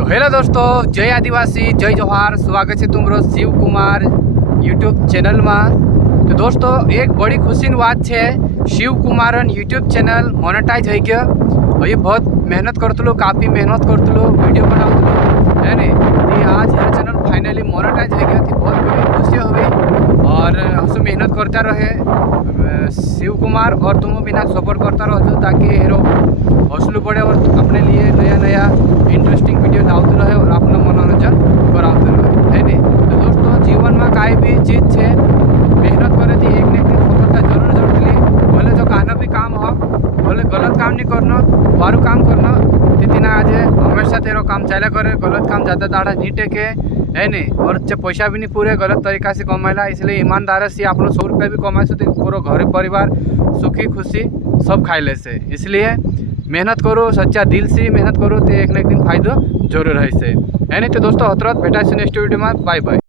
तो हेलो दोस्तों, जय आदिवासी, जय जोहार। स्वागत है तुम्हारो शिव कुमार यूट्यूब चैनल में। तो दोस्तों, एक बड़ी खुशी बात है, शिव कुमारन यूट्यूब चैनल मोनेटाइज हो गया। अभी बहुत मेहनत करतलो, काफ़ी मेहनत करतलो, वीडियो बनातलो है नहीं। तो आज यह चैनल फाइनली मोनेटाइज हो गया थी, बहुत बड़ी खुशी हुई। और हम मेहनत करता रहे शिव कुमार, और तुम बिना सपोर्ट करता रहो ताकि हीरो हौसलों बढ़े और अपने लिए नया नया इंटरेस्टिंग वीडियो लाते रहे और अपना मनोरंजन कराते रहे है नहीं। तो दोस्तों, जीवन में काई भी चीज़ है मेहनत करे थी, एक न एक दिन सफलता जरूर जरूर बोले जो कहना भी काम हो, बोले गलत काम नहीं करना, वारू काम करना। तिना आज हमेशा तेरो काम चला करे, गलत काम ज़्यादा दाड़ा नहीं टेके है नहीं। और जब पैसा भी नहीं पूरे गलत तरीका से कमाएला, इसलिए ईमानदार से आप 100 रुपये भी कमाए तो पूरा घर परिवार सुखी खुशी सब खाई ले से। इसलिए मेहनत करो, सच्चा दिल से मेहनत करो तो एक न एक दिन फायदा जरूर है से है नहीं। तो दोस्तों, हतरत भेटा से नेक्स्ट वीडियो में। Bye bye.